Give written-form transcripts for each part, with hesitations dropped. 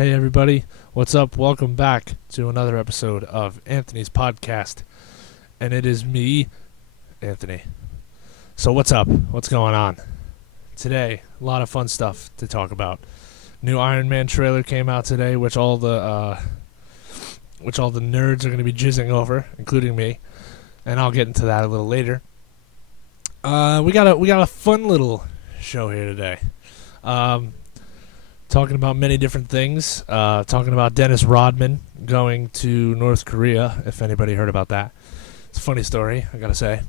Hey everybody, what's up? Welcome back to another episode of Anthony's podcast. And it is me, Anthony. So what's up? What's going on? Today, a lot of fun stuff to talk about. New Iron Man trailer came out today, which all the nerds are going to be jizzing over, including me. And I'll get into that a little later. We got a fun little show here today. Talking about many different things. Talking about Dennis Rodman going to North Korea, if anybody heard about that. It's a funny story, I gotta say.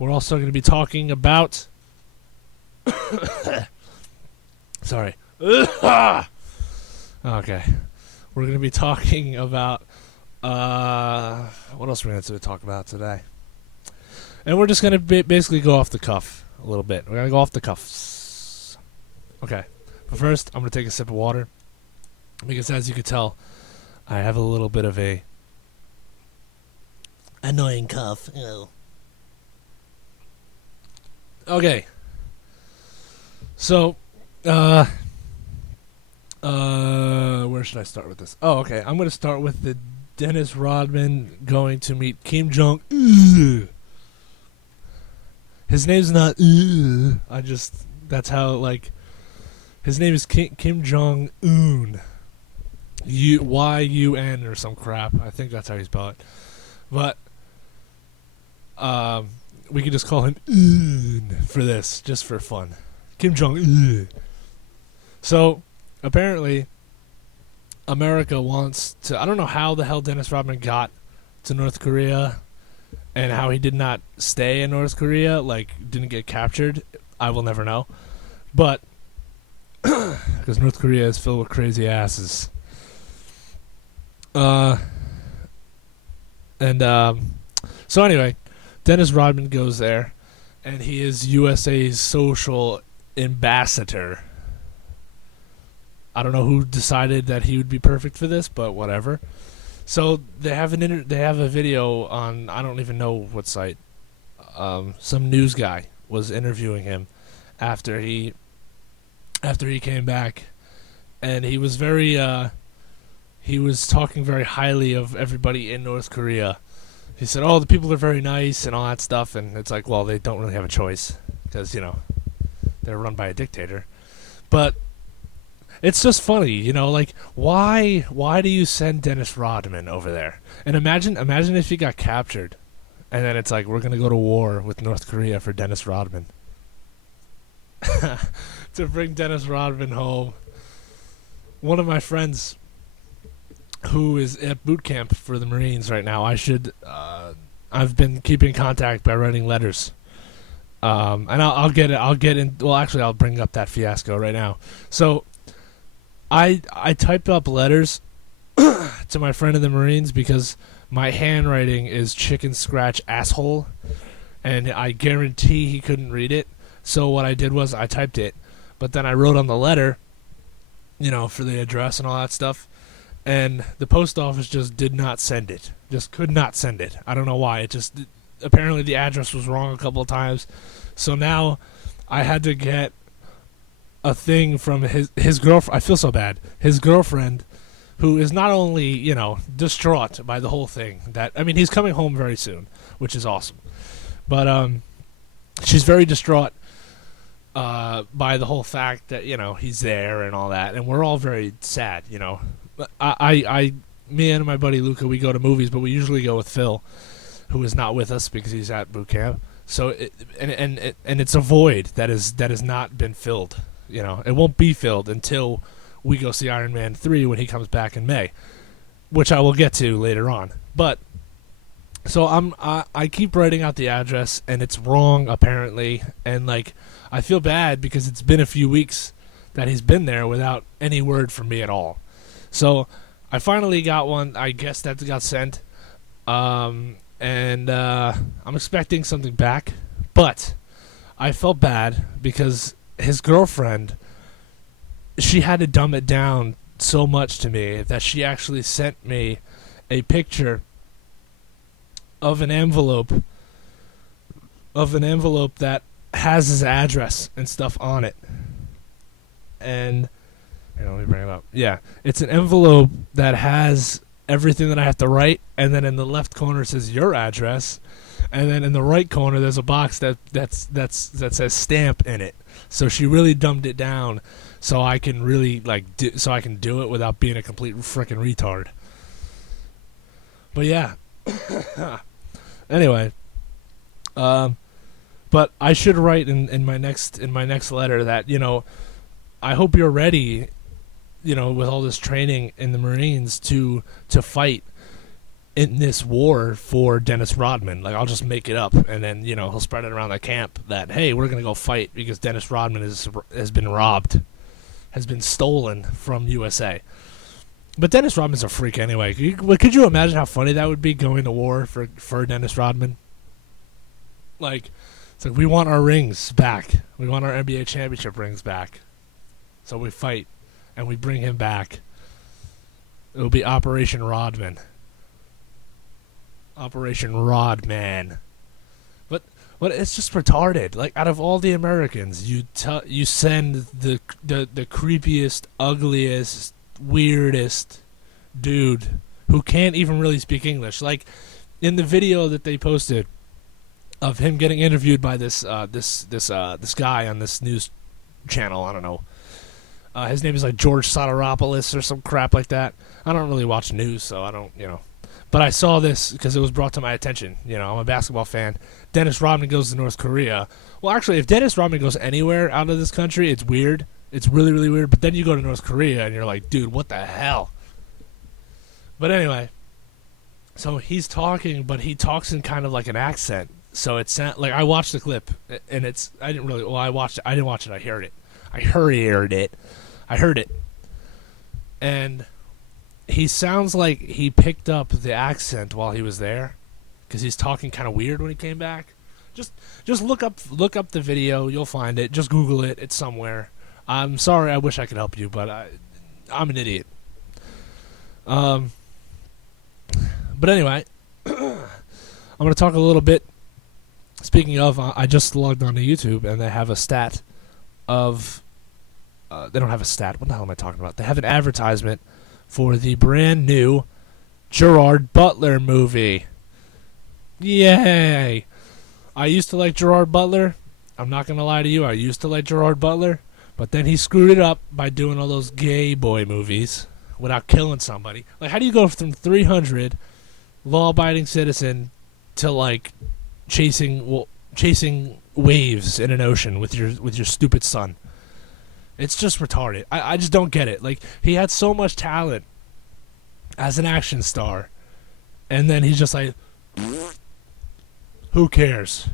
We're also going to be talking about... Sorry. Okay. We're going to be talking about... what else are we going to talk about today? And we're just going to basically go off the cuff a little bit. We're going to go off the cuffs. Okay. But first, I'm going to take a sip of water. Because as you can tell, I have a little bit of a annoying cough. Ew. Okay. So, where should I start with this? Oh, okay. I'm going to start with the Dennis Rodman going to meet Kim Jong-un. His name's not that's how, his name is Kim Jong-un. Y-U-N or some crap. I think that's how you spell it. But, we could just call him Un for this, just for fun. Kim Jong-un. So, apparently, America wants to... I don't know how the hell Dennis Rodman got to North Korea and how he did not stay in North Korea, didn't get captured. I will never know. But... because North Korea is filled with crazy asses. So anyway, Dennis Rodman goes there, and he is USA's social ambassador. I don't know who decided that he would be perfect for this, but whatever. So they have they have a video on, I don't even know what site. Some news guy was interviewing him after he came back, and he was he was talking very highly of everybody in North Korea. He said, "Oh, the people are very nice and all that stuff," and it's like, well, they don't really have a choice because they're run by a dictator. But it's just funny, why do you send Dennis Rodman over there? And imagine if he got captured, and then it's like, we're gonna go to war with North Korea for Dennis Rodman. To bring Dennis Rodman home. One of my friends who is at boot camp for the Marines right now, I've been keeping in contact by writing letters. And I'll bring up that fiasco right now. So, I typed up letters to my friend in the Marines because my handwriting is chicken scratch asshole, and I guarantee he couldn't read it. So what I did was I typed it, but then I wrote on the letter, for the address and all that stuff, and the post office just did not send it. Just could not send it. I don't know why. Apparently the address was wrong a couple of times. So now I had to get a thing from his girlfriend. I feel so bad. His girlfriend, who is not only, distraught by the whole thing. He's coming home very soon, which is awesome. But she's very distraught by the whole fact that, he's there and all that. And we're all very sad, But me and my buddy Luca, we go to movies, but we usually go with Phil, who is not with us because he's at boot camp. So it's a void that has not been filled. It won't be filled until we go see Iron Man 3 when he comes back in May, which I will get to later on. But so I keep writing out the address, and it's wrong apparently, and I feel bad because it's been a few weeks that he's been there without any word from me at all. So I finally got one. I guess that got sent, and I'm expecting something back. But I felt bad because his girlfriend, she had to dumb it down so much to me that she actually sent me a picture of an envelope that has his address and stuff on it. And Here, let me bring it up. Yeah, it's an envelope that has everything that I have to write, and then in the left corner says your address, and then in the right corner there's a box that says stamp in it. So she really dumbed it down, so I can really so I can do it without being a complete freaking retard. But yeah. Anyway, but I should write in my next letter that, I hope you're ready, with all this training in the Marines to fight in this war for Dennis Rodman. Like, I'll just make it up, and then, he'll spread it around the camp that, hey, we're going to go fight because Dennis Rodman has been robbed, has been stolen from USA. But Dennis Rodman's a freak anyway. Could you imagine how funny that would be, going to war for Dennis Rodman? Like, it's like, we want our rings back. We want our NBA championship rings back. So we fight, and we bring him back. It'll be Operation Rodman. Operation Rodman. But it's just retarded. Like, out of all the Americans, you send the creepiest, ugliest, weirdest dude who can't even really speak English. Like, in the video that they posted of him getting interviewed by this guy on this news channel, I don't know. His name is like George Soteropoulos or some crap like that. I don't really watch news, so I don't, But I saw this because it was brought to my attention. I'm a basketball fan. Dennis Rodman goes to North Korea. Well, actually, if Dennis Rodman goes anywhere out of this country, it's weird. It's really, really weird. But then you go to North Korea, and you're like, dude, what the hell? But anyway, so he's talking, but he talks in kind of like an accent. So it's like, I watched the clip, and I didn't watch it. I heard it. I heard it. And he sounds like he picked up the accent while he was there, because he's talking kind of weird when he came back. Just look up the video. You'll find it. Just Google it. It's somewhere. I'm sorry. I wish I could help you, but I'm an idiot. But anyway, I'm going to talk a little bit. Speaking of, I just logged onto YouTube, and they have a stat of... they don't have a stat. What the hell am I talking about? They have an advertisement for the brand new Gerard Butler movie. Yay! I used to like Gerard Butler. I'm not going to lie to you. I used to like Gerard Butler. But then he screwed it up by doing all those gay boy movies without killing somebody. Like, how do you go from 300 law-abiding citizen to, like, chasing waves in an ocean with your stupid son? It's just retarded. I just don't get it. Like, he had so much talent as an action star, and then he's just like, who cares?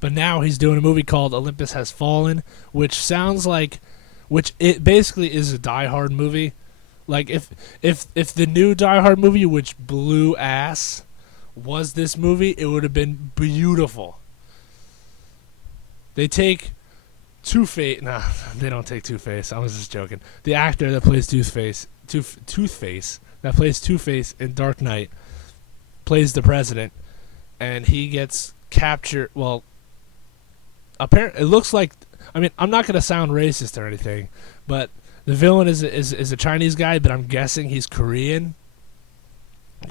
But now he's doing a movie called Olympus Has Fallen, which it basically is a Die Hard movie. Like, if the new Die Hard movie, which blew ass, was this movie, it would have been beautiful. They take Two-Face. Nah, they don't take Two-Face. I was just joking. The actor that plays Toothface, that plays Two-Face in Dark Knight, plays the president, and he gets captured. Well, apparently, it looks like. I mean, I'm not going to sound racist or anything, but the villain is a Chinese guy, but I'm guessing he's Korean.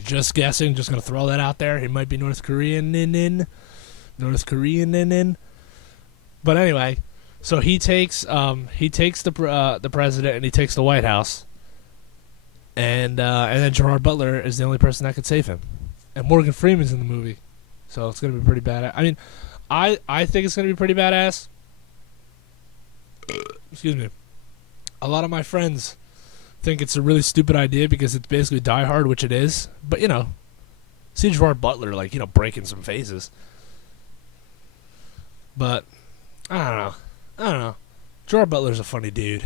Just guessing. Just going to throw that out there. He might be North Korean. But anyway. So he takes the president, and he takes the White House, and then Gerard Butler is the only person that could save him, and Morgan Freeman's in the movie, so it's gonna be pretty badass. I mean, I think it's gonna be pretty badass. Excuse me. A lot of my friends think it's a really stupid idea because it's basically Die Hard, which it is. But see Gerard Butler breaking some faces. But I don't know. Gerard Butler's a funny dude.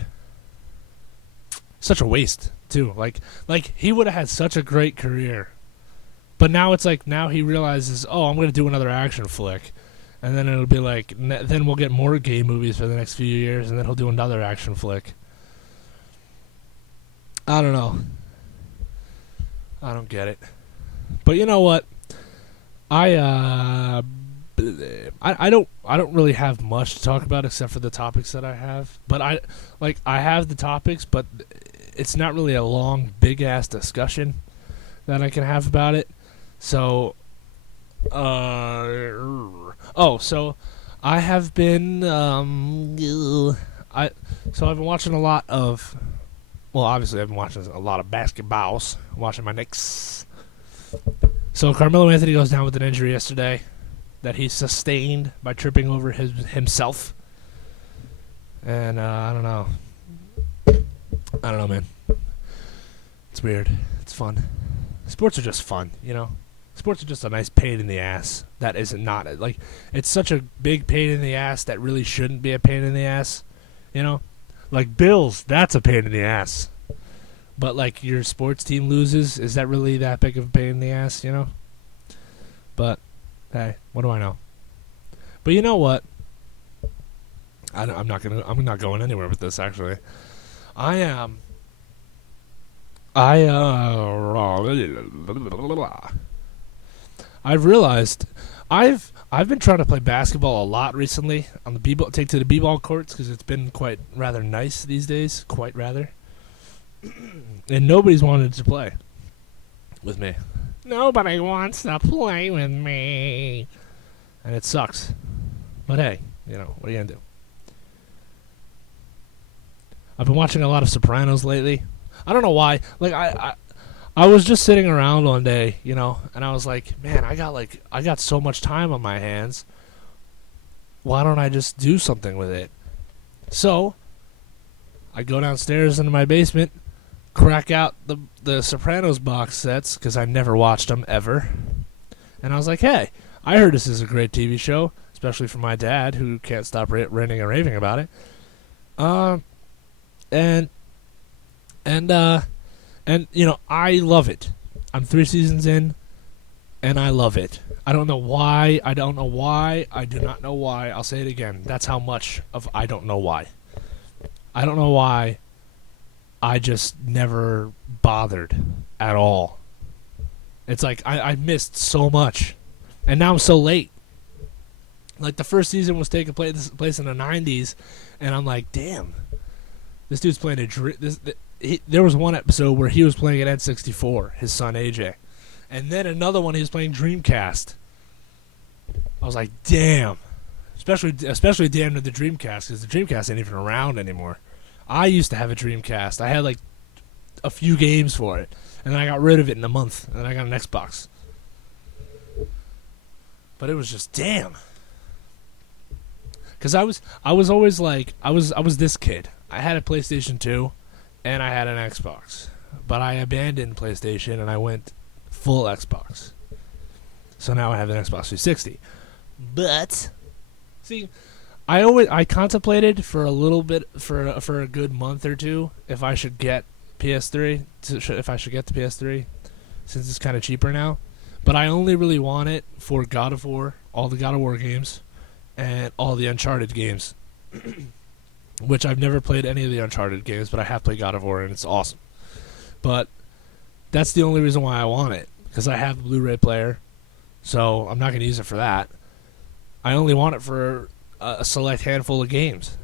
Such a waste, too. Like he would have had such a great career. But now it's like, now he realizes, oh, I'm going to do another action flick. And then it'll be like, then we'll get more gay movies for the next few years, and then he'll do another action flick. I don't know. I don't get it. But you know what? I I don't really have much to talk about except for the topics that I have. But I have the topics, but it's not really a long, big ass discussion that I can have about it. So, so I have been I've been watching a lot of. Well, obviously, I've been watching a lot of basketballs. Watching my Knicks. So Carmelo Anthony goes down with an injury yesterday that he sustained by tripping over himself. And I don't know. I don't know, man. It's weird. It's fun. Sports are just fun, you know? Sports are just a nice pain in the ass. That is not. Like, it's such a big pain in the ass that really shouldn't be a pain in the ass, you know? Like, Bills, that's a pain in the ass. But, like, your sports team loses, is that really that big of a pain in the ass, you know? But, hey, what do I know? But you know what? I'm not going anywhere with this, actually. I've realized I've been trying to play basketball a lot recently on the b-ball, take to the b-ball courts because it's been quite rather nice these days, quite rather. And nobody's wanted to play with me. Nobody wants to play with me. And it sucks. But hey, you know, what are you going to do? I've been watching a lot of Sopranos lately. I don't know why. Like, I was just sitting around one day, you know, and I was like, man, I got so much time on my hands. Why don't I just do something with it? So, I go downstairs into my basement, crack out the Sopranos box sets, because I never watched them ever. And I was like, hey, I heard this is a great TV show, especially for my dad, who can't stop ranting and raving about it. And you know, I love it. I'm 3 seasons in, and I love it. I don't know why. I do not know why. I'll say it again. That's how much of I don't know why. I don't know why. I just never bothered at all. It's like I missed so much, and now I'm so late. Like, the first season was taking place in the 90s, and I'm like, damn, this dude's playing there was one episode where he was playing an N64, his son AJ. And then another one he was playing Dreamcast. I was like, damn. Especially damn to the Dreamcast, because the Dreamcast ain't even around anymore. I used to have a Dreamcast. I had like a few games for it. And then I got rid of it in a month. And then I got an Xbox. But it was just, damn. Because I was always like, I was this kid. I had a PlayStation 2. And I had an Xbox. But I abandoned PlayStation and I went full Xbox. So now I have an Xbox 360. But, see, I contemplated for a little bit, for a good month or two, if I should get PS3, if I should get the PS3, since it's kind of cheaper now. But I only really want it for God of War, all the God of War games, and all the Uncharted games. Which I've never played any of the Uncharted games, but I have played God of War, and it's awesome. But that's the only reason why I want it, because I have the Blu-ray player, so I'm not going to use it for that. I only want it for a select handful of games.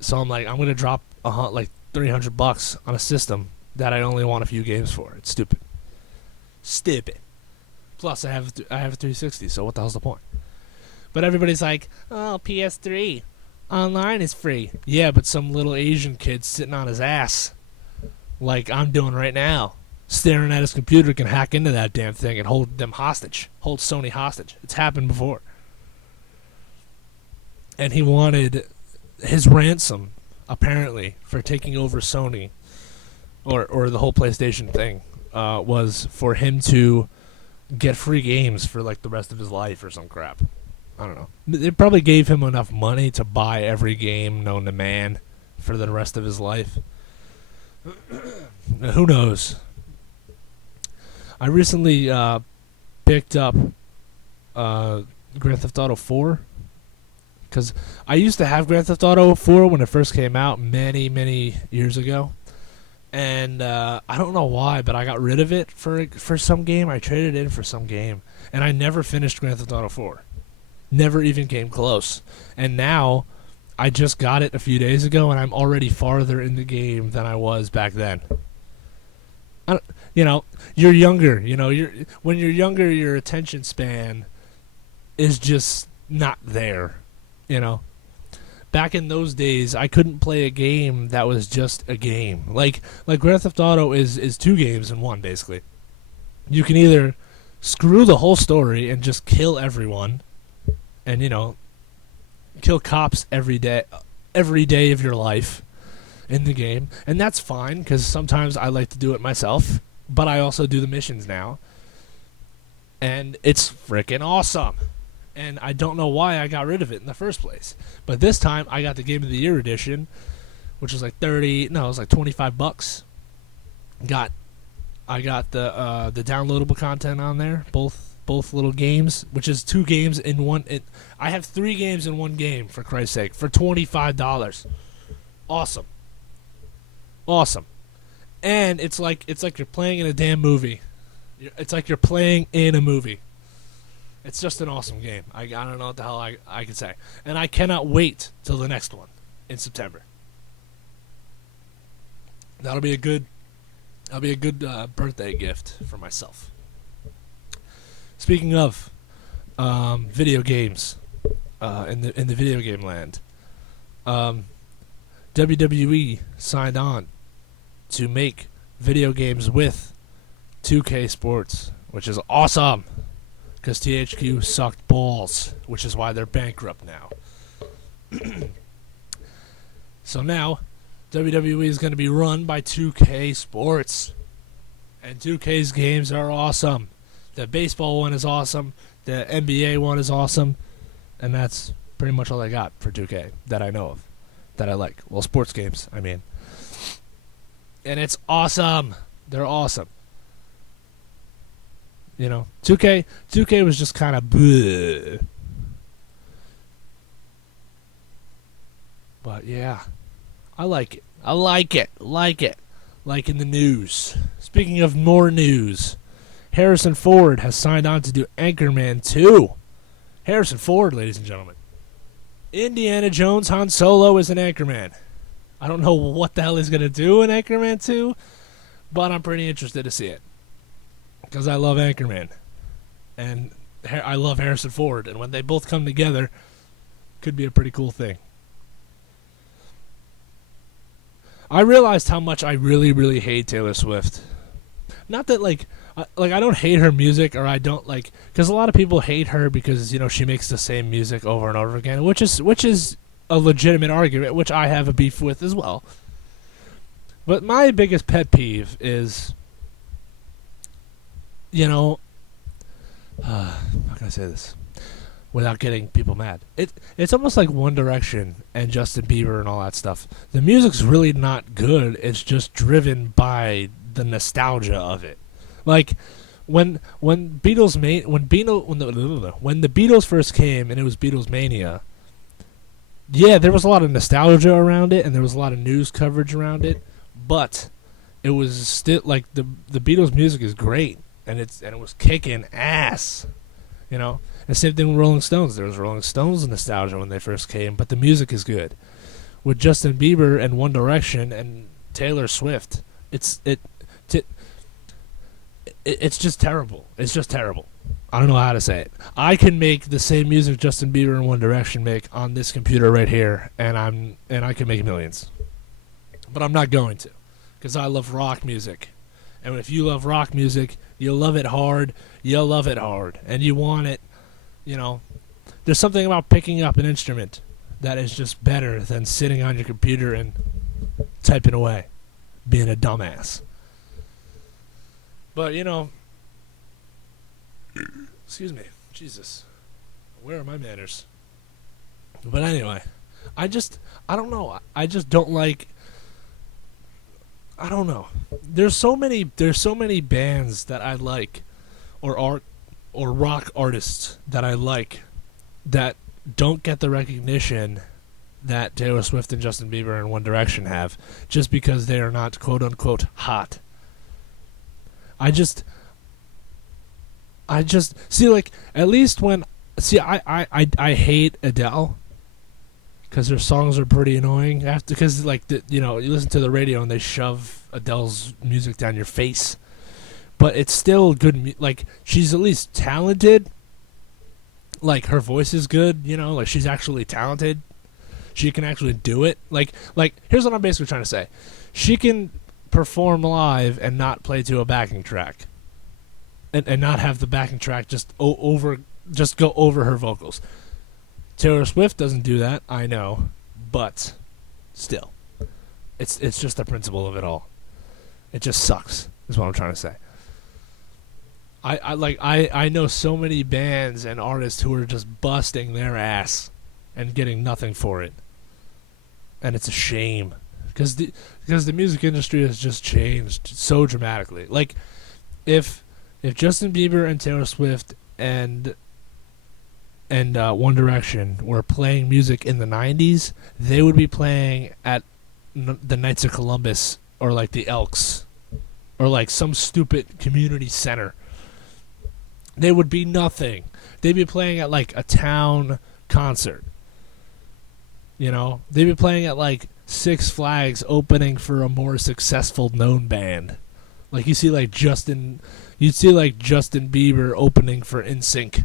So I'm like, I'm going to drop like $300 on a system that I only want a few games for. It's stupid. Stupid. Plus, I have a 360, so what the hell's the point? But everybody's like, oh, PS3. Online is free. Yeah, but some little Asian kid sitting on his ass, like I'm doing right now, staring at his computer, can hack into that damn thing and hold them hostage. Hold Sony hostage. It's happened before. And he wanted his ransom, apparently, for taking over Sony, or the whole PlayStation thing, was for him to get free games for like the rest of his life or some crap. I don't know. They probably gave him enough money to buy every game known to man for the rest of his life. Who knows? I recently picked up Grand Theft Auto 4. Because I used to have Grand Theft Auto 4 when it first came out many, many years ago. And I don't know why, but I got rid of it for some game. I traded it in for some game. And I never finished Grand Theft Auto 4. Never even came close. And now I just got it a few days ago, and I'm already farther in the game than I was back then. I don't, you're younger. When you're younger, your attention span is just not there. You know, back in those days, I couldn't play a game that was just a game. Like Grand Theft Auto is two games in one, basically. You can either screw the whole story and just kill everyone, and kill cops every day of your life in the game, and that's fine because sometimes I like to do it myself, but I also do the missions now, and it's freaking awesome. And I don't know why I got rid of it in the first place. But this time I got the Game of the Year edition, which was like $25. I got the downloadable content on there, both little games, which is two games in one. I have 3 games in one game, for Christ's sake, for $25. Awesome. And it's like you're playing in a damn movie. It's like you're playing in a movie. It's just an awesome game. I don't know what the hell I could say. And I cannot wait till the next one in September. That'll be a good birthday gift for myself. Speaking of video games, in the video game land, WWE signed on to make video games with 2K Sports, which is awesome. Because THQ sucked balls, which is why they're bankrupt now. So now, WWE is going to be run by 2K Sports. And 2K's games are awesome. The baseball one is awesome. The NBA one is awesome. And that's pretty much all I got for 2K that I know of. That I like. Well, sports games, I mean. And it's awesome. They're awesome. 2K was just kind of bleh. But yeah, I like it. Like in the news. Speaking of more news, Harrison Ford has signed on to do Anchorman 2. Harrison Ford, ladies and gentlemen. Indiana Jones Han Solo is an Anchorman. I don't know what the hell he's going to do in Anchorman 2, but I'm pretty interested to see it. Because I love Anchorman. And I love Harrison Ford. And when they both come together, could be a pretty cool thing. I realized how much I really, really hate Taylor Swift. Not that, I don't hate her music, or I don't, because a lot of people hate her because, she makes the same music over and over again, which is a legitimate argument, which I have a beef with as well. But my biggest pet peeve is, how can I say this without getting people mad? It's almost like One Direction and Justin Bieber and all that stuff. The music's really not good. It's just driven by the nostalgia of it. Like when the Beatles first came and it was Beatles Mania. Yeah, there was a lot of nostalgia around it and there was a lot of news coverage around it, but it was still the Beatles music is great. And it was kicking ass, And same thing with Rolling Stones. There was Rolling Stones nostalgia when they first came, but the music is good. With Justin Bieber and One Direction and Taylor Swift, it's just terrible. It's just terrible. I don't know how to say it. I can make the same music Justin Bieber and One Direction make on this computer right here, and I can make millions. But I'm not going to, because I love rock music. And if you love rock music, you love it hard, and you want it, There's something about picking up an instrument that is just better than sitting on your computer and typing away, being a dumbass. But, excuse me, Jesus, where are my manners? But anyway, I don't know, I just don't like... I don't know. There's so many bands that I like, or rock artists that I like, that don't get the recognition that Taylor Swift and Justin Bieber and One Direction have, just because they are not quote unquote hot. I just see, at least when See, I hate Adele because her songs are pretty annoying. After because like you listen to the radio and they shove Adele's music down your face, but it's still good. Like she's at least talented. Like her voice is good. Like she's actually talented. She can actually do it. Like here's what I'm basically trying to say. She can perform live and not play to a backing track, and not have the backing track just go over her vocals. Taylor Swift doesn't do that, I know, but still, it's just the principle of it all. It just sucks, is what I'm trying to say. I know so many bands and artists who are just busting their ass and getting nothing for it, and it's a shame because the music industry has just changed so dramatically. Like if Justin Bieber and Taylor Swift and One Direction were playing music in the 90s, they would be playing at the Knights of Columbus or like the Elks or like some stupid community center. They would be nothing. They'd be playing at like a town concert. They'd be playing at like Six Flags opening for a more successful known band. Like you'd see like Justin Bieber opening for NSYNC.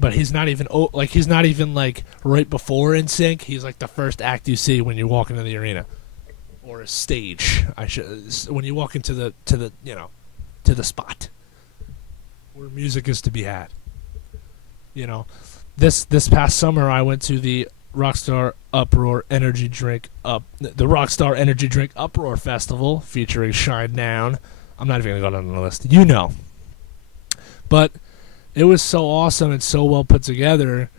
But he's not even like right before NSYNC. He's like the first act you see when you walk into the arena or a stage. When you walk into the spot where music is to be had. This past summer I went to the Rockstar Energy Drink Uproar Festival featuring Shine Down. I'm not even gonna go down the list. But it was so awesome and so well put together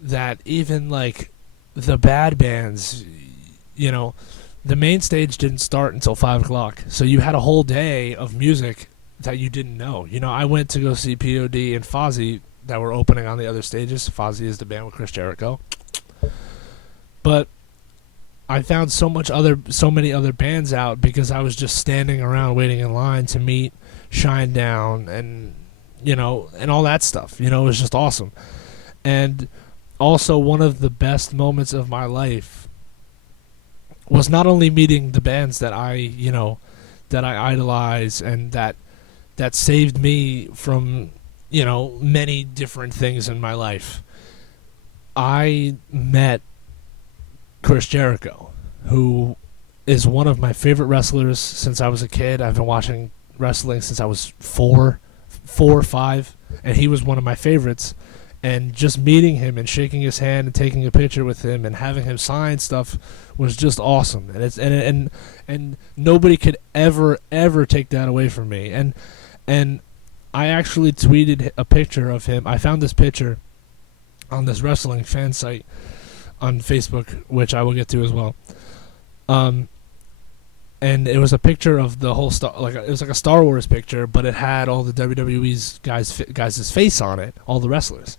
that even like the bad bands, the main stage didn't start until 5:00. So you had a whole day of music that you didn't know. I went to go see POD and Fozzy that were opening on the other stages. Fozzy is the band with Chris Jericho. But I found so many other bands out because I was just standing around waiting in line to meet Shine Down and all that stuff. It was just awesome. And also one of the best moments of my life was not only meeting the bands that I idolize and that saved me from, many different things in my life. I met Chris Jericho, who is one of my favorite wrestlers since I was a kid. I've been watching wrestling since I was 4 or 5, and he was one of my favorites. And just meeting him and shaking his hand and taking a picture with him and having him sign stuff was just awesome. And and nobody could ever take that away from me. And I actually tweeted a picture of him. I found this picture on this wrestling fan site on Facebook, which I will get to as well. And it was a picture of the whole it was like a Star Wars picture, but it had all the WWE's guys' face on it, all the wrestlers.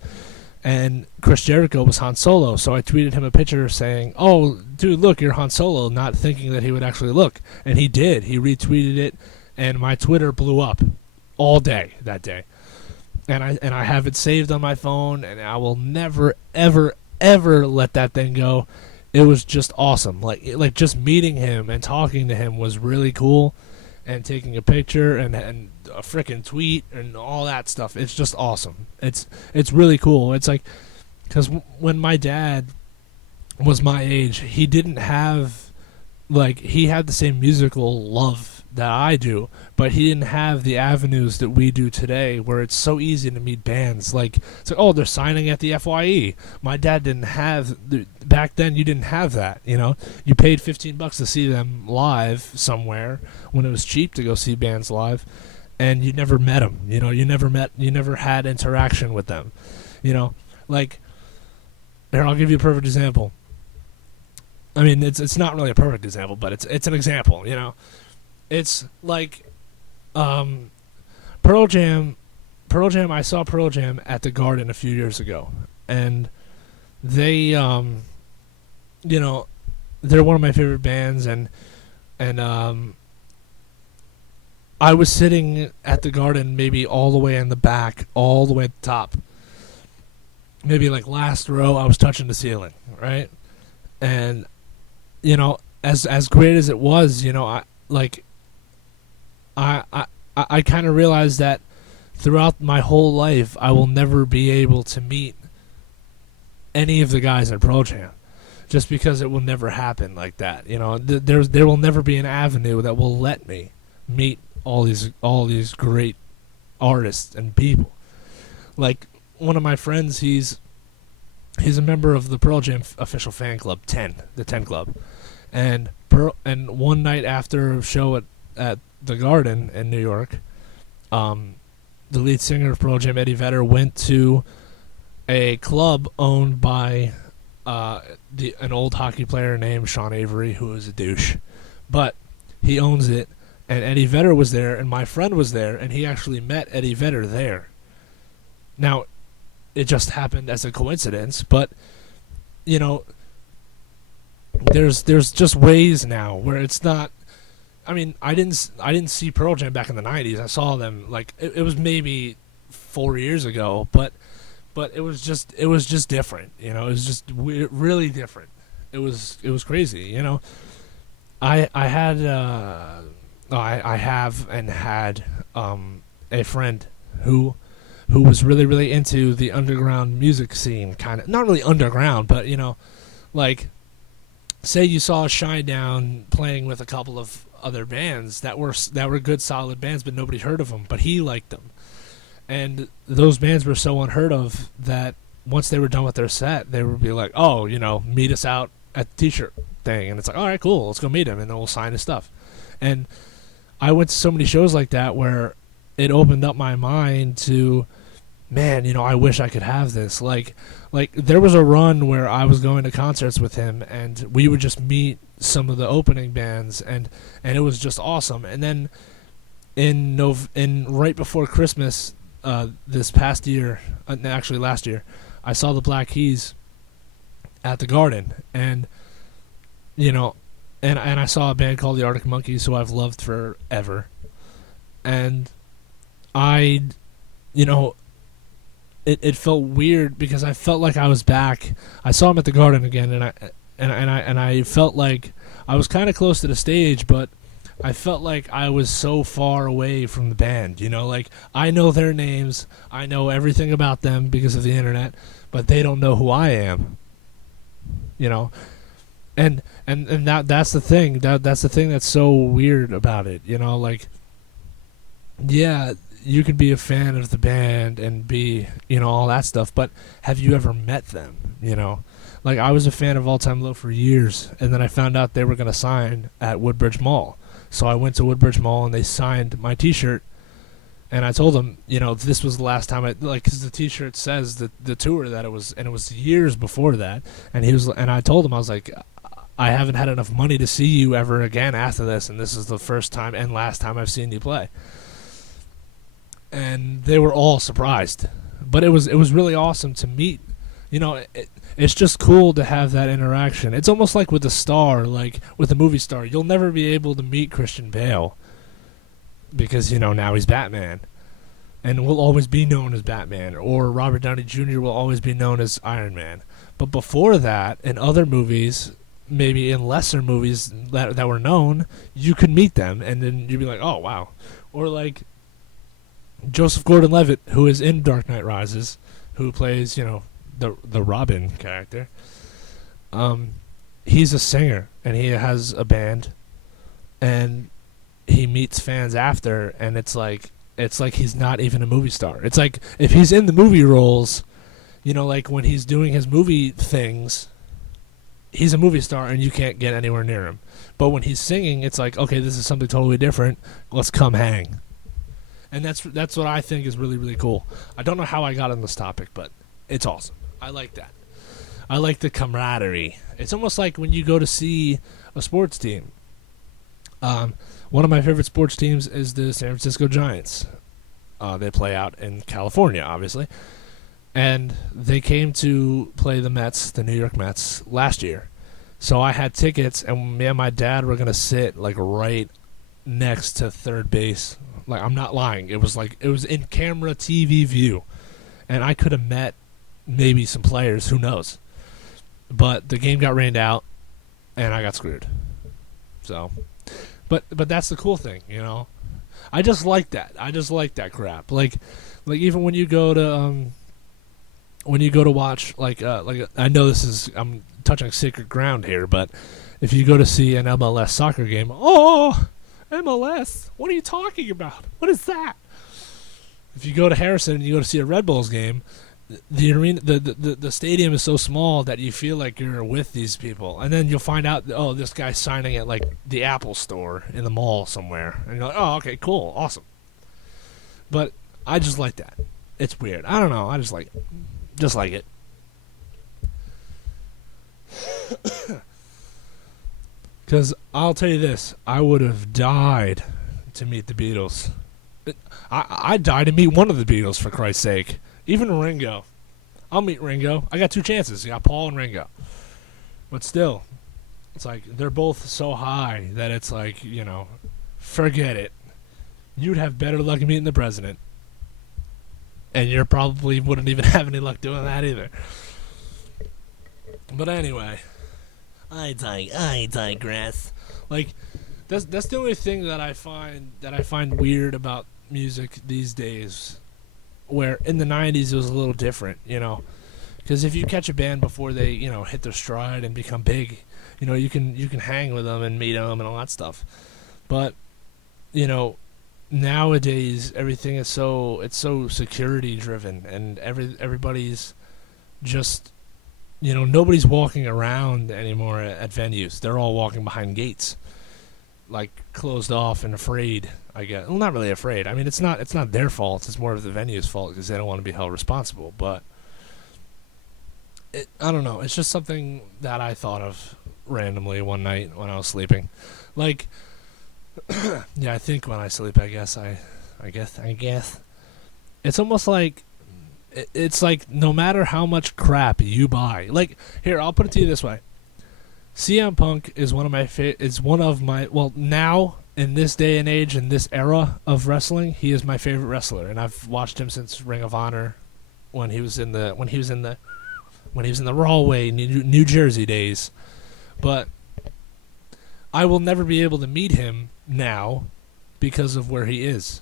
And Chris Jericho was Han Solo, so I tweeted him a picture saying, "Oh, dude, look, you're Han Solo," not thinking that he would actually look. And he did. He retweeted it, and my Twitter blew up all day that day. And I have it saved on my phone, and I will never, ever, ever let that thing go. It was just awesome. Like just meeting him and talking to him was really cool, and taking a picture and a frickin' tweet and all that stuff. It's just awesome. It's really cool. It's like, because when my dad was my age, he didn't have, he had the same musical love that I do, but he didn't have the avenues that we do today, where it's so easy to meet bands. It's like, oh, they're signing at the FYE. My dad didn't have back then. You didn't have that. You paid $15 to see them live somewhere when it was cheap to go see bands live, and you never met them. You never had interaction with them. Here, I'll give you a perfect example. I mean, it's not really a perfect example, but it's an example. It's like Pearl Jam. I saw Pearl Jam at the Garden a few years ago, and they, they're one of my favorite bands, and I was sitting at the Garden maybe all the way in the back, all the way at the top, maybe like last row, I was touching the ceiling, right? And as great as it was, I kind of realized that throughout my whole life, I will never be able to meet any of the guys in Pearl Jam, just because it will never happen like that. There will never be an avenue that will let me meet all these great artists and people. Like one of my friends, he's a member of the Pearl Jam official fan club, the 10 Club, and one night after a show at the Garden in New York, the lead singer of Pearl Jam, Eddie Vedder, went to a club owned by an old hockey player named Sean Avery, who is a douche, but he owns it. And Eddie Vedder was there, and my friend was there, and he actually met Eddie Vedder there. Now, it just happened as a coincidence, but there's just ways now where it's not. I mean, I didn't see Pearl Jam back in the '90s. I saw them like it was maybe 4 years ago, but it was just different. It was just really different. It was crazy. I had I have and had a friend who was really, really into the underground music scene, kind of not really underground, but like say you saw Shinedown playing with a couple of other bands that were good, solid bands, but nobody heard of them, but he liked them, and those bands were so unheard of that once they were done with their set, they would be like, oh, meet us out at the t-shirt thing, and it's like, all right, cool, let's go meet him, and then we'll sign his stuff. And I went to so many shows like that where it opened up my mind to, man, I wish I could have this. Like there was a run where I was going to concerts with him, and we would just meet some of the opening bands, and it was just awesome. And then in right before Christmas, this past year, actually last year, I saw the Black Keys at the Garden, and and I saw a band called the Arctic Monkeys, who I've loved forever, and it felt weird because I felt like I was back. I saw him at the Garden again, and I felt like I was kind of close to the stage, but I felt like I was so far away from the band. Like I know their names, I know everything about them because of the internet, but they don't know who I am. And that's the thing. That's the thing that's so weird about it. Like, yeah, you could be a fan of the band and be, all that stuff, but have you ever met them? Like I was a fan of All Time Low for years, and then I found out they were going to sign at Woodbridge Mall. So I went to Woodbridge Mall, and they signed my T-shirt, and I told them, this was the last time because the T-shirt says the tour that it was, and it was years before that, and I told him, I was like, I haven't had enough money to see you ever again after this, and this is the first time and last time I've seen you play. And they were all surprised, but it was really awesome to meet. It's just cool to have that interaction. It's almost like with a star, like with a movie star. You'll never be able to meet Christian Bale because now he's Batman, and will always be known as Batman, or Robert Downey Jr. will always be known as Iron Man. But before that, in other movies, maybe in lesser movies that were known, you could meet them, and then you'd be like, oh, wow. Or like Joseph Gordon-Levitt, who is in Dark Knight Rises, who plays, the Robin character. He's a singer, and he has a band, and he meets fans after, and it's like he's not even a movie star. It's like if he's in the movie roles, like when he's doing his movie things, he's a movie star, and you can't get anywhere near him. But when he's singing, it's like, okay, this is something totally different. Let's come hang. And that's what I think is really, really cool. I don't know how I got on this topic, but it's awesome. I like that. I like the camaraderie. It's almost like when you go to see a sports team. One of my favorite sports teams is the San Francisco Giants. They play out in California, obviously. And they came to play the Mets, the New York Mets, last year. So I had tickets, and me and my dad were going to sit like right next to third base. Like, I'm not lying. It was in camera TV view. And I could have met maybe some players, who knows. But the game got rained out, and I got screwed. So, but that's the cool thing, you know. I just like that. I just like that crap. Like even when you go to watch like I know I'm touching sacred ground here, but if you go to see an MLS soccer game, oh, MLS, what are you talking about? What is that? If you go to Harrison and you go to see a Red Bulls game, the arena, the stadium is so small that you feel like you're with these people, and then you'll find out, oh, this guy's signing at like the Apple store in the mall somewhere, and you're like, oh, okay, cool, awesome. But I just like that. It's weird. I don't know. I just like it. Because I'll tell you this, I would have died to meet the Beatles. I'd die to meet one of the Beatles, for Christ's sake. Even Ringo. I'll meet Ringo. I got two chances. You got Paul and Ringo. But still, it's like they're both so high that it's like, you know, forget it. You'd have better luck meeting the president. And you probably wouldn't even have any luck doing that either. But anyway, I digress. Like, that's the only thing that I find weird about music these days. Where in the 90s it was a little different, you know, because if you catch a band before they, you know, hit their stride and become big, you know, you can hang with them and meet them and all that stuff. But, you know, nowadays everything is so security driven, and everybody's just, you know, nobody's walking around anymore at venues. They're all walking behind gates, like closed off and afraid, I guess. Well, not really afraid. I mean, it's not their fault. It's more of the venue's fault because they don't want to be held responsible. But I don't know. It's just something that I thought of randomly one night when I was sleeping. Like, yeah, I think when I sleep, I guess. It's almost like, it's like no matter how much crap you buy. Like, here, I'll put it to you this way. CM Punk is one of my well, now in this day and age, in this era of wrestling, he is my favorite wrestler, and I've watched him since Ring of Honor, when he was in the Rawway, New Jersey days. But I will never be able to meet him now because of where he is.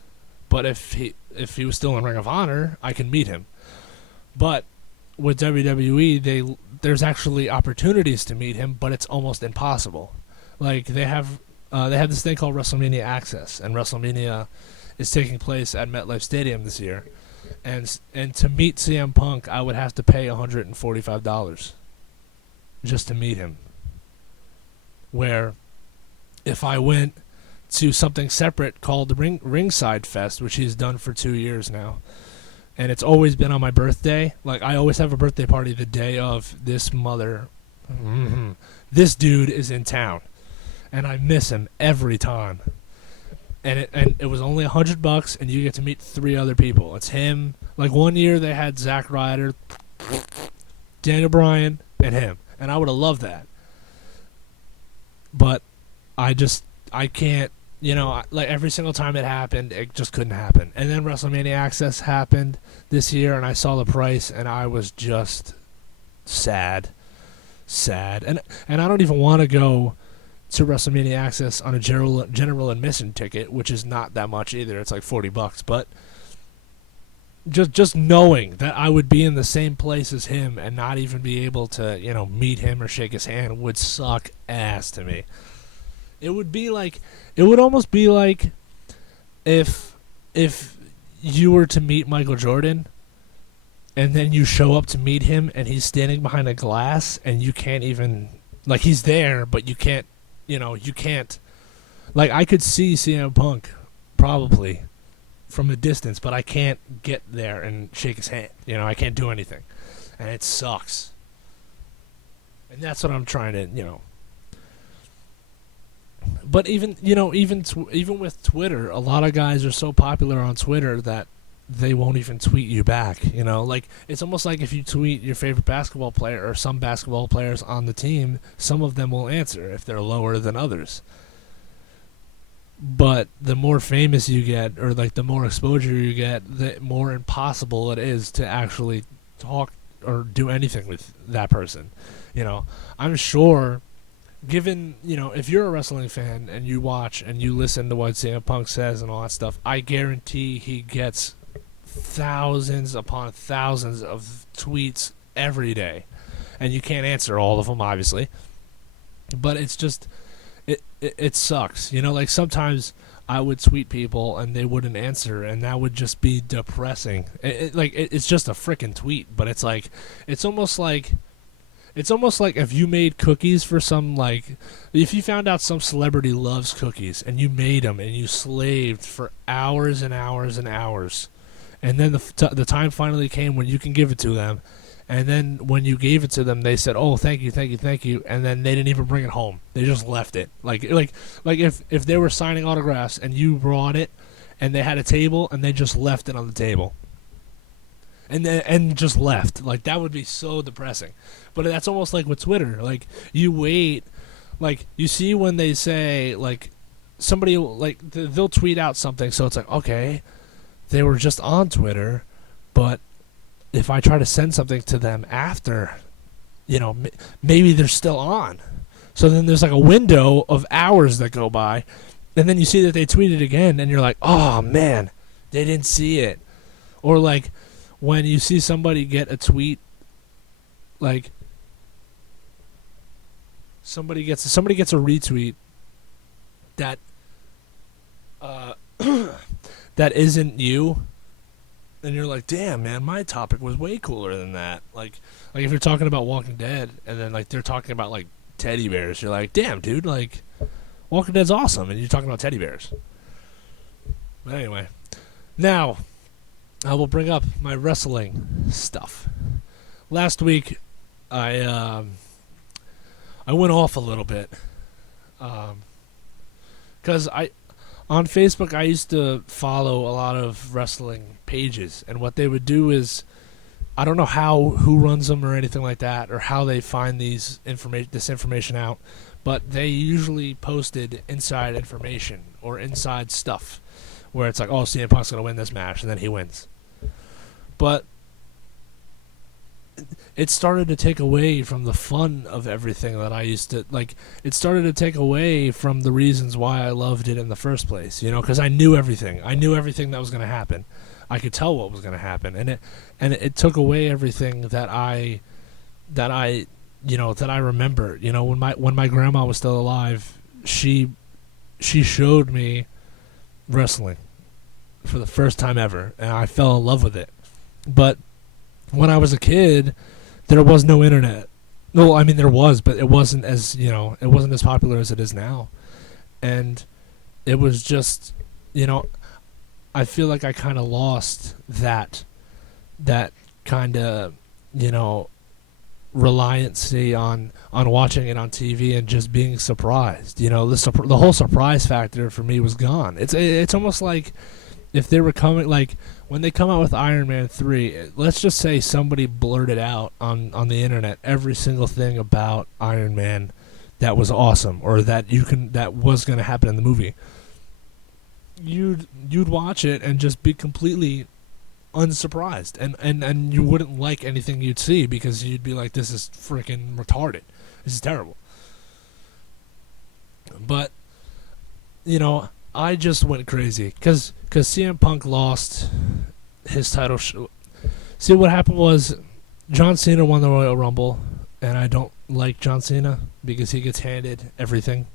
But if he was still in Ring of Honor, I can meet him. But with WWE, there's actually opportunities to meet him, but it's almost impossible. Like, they have this thing called WrestleMania Access, and WrestleMania is taking place at MetLife Stadium this year. And to meet CM Punk, I would have to pay $145 just to meet him. Where if I went to something separate called the Ringside Fest, which he's done for 2 years now, and it's always been on my birthday. Like, I always have a birthday party the day of this this dude is in town, and I miss him every time. And it was only $100, and you get to meet 3 other people. It's him. Like, one year they had Zack Ryder, Daniel Bryan, and him, and I would have loved that. But I can't. You know, like, every single time it happened, it just couldn't happen. And then WrestleMania Access happened this year, and I saw the price, and I was just sad. And I don't even want to go to WrestleMania Access on a general admission ticket, which is not that much either. It's like $40. But just knowing that I would be in the same place as him and not even be able to, you know, meet him or shake his hand would suck ass to me. It would almost be like if you were to meet Michael Jordan, and then you show up to meet him, and he's standing behind a glass, and you can't even, like, he's there, but you can't, like, I could see CM Punk probably from a distance, but I can't get there and shake his hand. You know, I can't do anything, and it sucks. And that's what I'm trying to, you know. But even with Twitter, a lot of guys are so popular on Twitter that they won't even tweet you back. You know, like, it's almost like if you tweet your favorite basketball player or some basketball players on the team, some of them will answer if they're lower than others. But the more famous you get, or like the more exposure you get, the more impossible it is to actually talk or do anything with that person. I'm sure, given, if you're a wrestling fan and you watch and you listen to what CM Punk says and all that stuff, I guarantee he gets thousands upon thousands of tweets every day. And you can't answer all of them, obviously. But it's just, it sucks. Like sometimes I would tweet people and they wouldn't answer, and that would just be depressing. It's just a freaking tweet, but it's like, it's almost like if you made cookies for some, like, if you found out some celebrity loves cookies and you made them and you slaved for hours and hours and hours, and then the time finally came when you can give it to them, and then when you gave it to them, they said, "Oh, thank you, thank you, thank you," and then they didn't even bring it home. They just left it. Like if they were signing autographs and you brought it, and they had a table and they just left it on the table, and just left. Like, that would be so depressing. But that's almost like with Twitter. Like, you wait, like, you see when they say, like, somebody, like, they'll tweet out something, so it's like, okay, they were just on Twitter, but if I try to send something to them after, maybe they're still on. So then there's like a window of hours that go by, and then you see that they tweeted again, and you're like, oh man, they didn't see it. Or like when you see somebody get a tweet, like somebody gets a retweet that that isn't you. And you're like, damn, man, my topic was way cooler than that. Like if you're talking about Walking Dead, and then like they're talking about like teddy bears, you're like, damn, dude, like Walking Dead's awesome, and you're talking about teddy bears. But anyway, now I will bring up my wrestling stuff. Last week, I went off a little bit, because on Facebook, I used to follow a lot of wrestling pages, and what they would do is, I don't know who runs them or anything like that, or how they find this information out, but they usually posted inside information or inside stuff, where it's like, oh, CM Punk's going to win this match, and then he wins. But it started to take away from the fun of everything that I used to like. It started to take away from the reasons why I loved it in the first place, because I knew everything. I knew everything that was going to happen. I could tell what was going to happen, and it took away everything that I remember. When my grandma was still alive, she showed me wrestling for the first time ever, and I fell in love with it. But when I was a kid, there was no internet. Well, I mean, there was, but it wasn't as popular as it is now. And it was just, I feel like I kind of lost that kind of, reliancy on watching it on TV and just being surprised. The whole surprise factor for me was gone. It's almost like if they were coming, like when they come out with Iron Man 3, let's just say somebody blurted out on the internet every single thing about Iron Man that was awesome, or that was going to happen in the movie. You'd watch it and just be completely unsurprised, and you wouldn't like anything you'd see, because you'd be like, this is freaking retarded. This is terrible. But I just went crazy because CM Punk lost his title. See, what happened was John Cena won the Royal Rumble, and I don't like John Cena because he gets handed everything.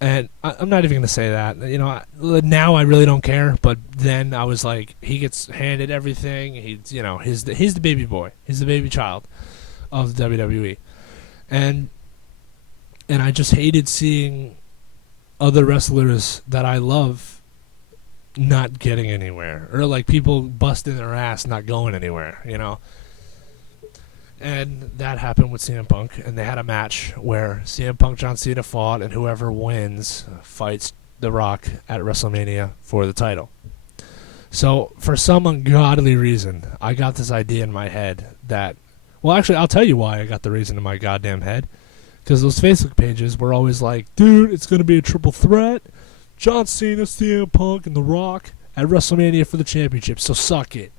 And I'm not even going to say that. Now I really don't care, but then I was like, he gets handed everything. He's the baby boy. He's the baby child of the WWE. And I just hated seeing other wrestlers that I love not getting anywhere, or like people busting their ass not going anywhere, And that happened with CM Punk, and they had a match where CM Punk, John Cena fought, and whoever wins fights The Rock at WrestleMania for the title. So for some ungodly reason, I got this idea in my head that, well, actually, I'll tell you why I got the reason in my goddamn head. Because those Facebook pages were always like, dude, it's going to be a triple threat. John Cena, CM Punk, and The Rock at WrestleMania for the championship, so suck it.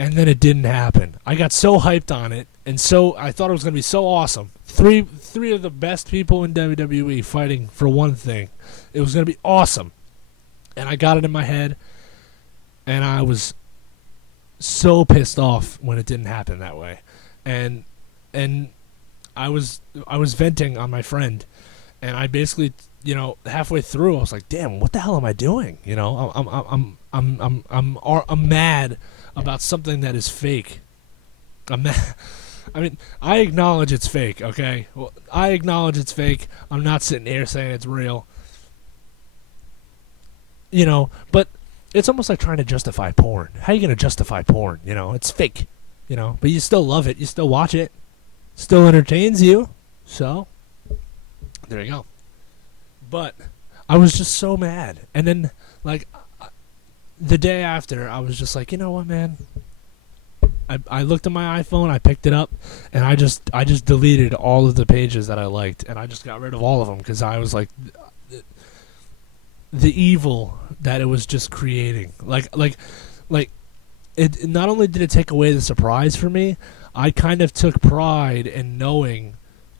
and then it didn't happen. I got so hyped on it, and so I thought it was going to be so awesome. Three of the best people in WWE fighting for one thing. It was going to be awesome. And I got it in my head, and I was so pissed off when it didn't happen that way. And I was venting on my friend, and I basically, halfway through I was like, "Damn, what the hell am I doing?" I'm mad about something that is fake. I'm mad. I mean, I acknowledge it's fake, okay? Well, I acknowledge it's fake. I'm not sitting here saying it's real. But it's almost like trying to justify porn. How are you going to justify porn? It's fake. But you still love it. You still watch it. Still entertains you. So, there you go. But I was just so mad. And then, the day after, I was just like, you know what, man? I looked at my iPhone, I picked it up, and I just deleted all of the pages that I liked, and I just got rid of all of them because I was like, the evil that it was just creating. It not only did it take away the surprise for me, I kind of took pride in knowing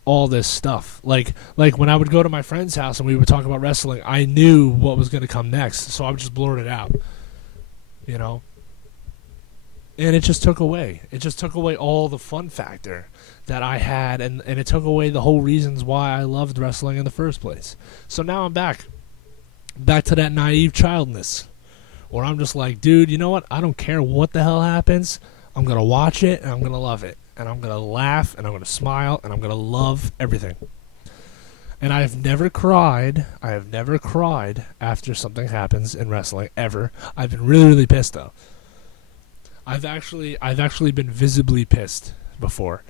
all this stuff. Like when I would go to my friend's house and we would talk about wrestling, I knew what was going to come next, so I would just blurt it out. And it just took away. It just took away all the fun factor that I had, and it took away the whole reasons why I loved wrestling in the first place. So now I'm back to that naive childness, where I'm just like, dude, you know what? I don't care what the hell happens. I'm going to watch it, and I'm going to love it. And I'm going to laugh, and I'm going to smile, and I'm going to love everything. And I have never cried. I have never cried after something happens in wrestling, ever. I've been really, really pissed, though. I've actually been visibly pissed before.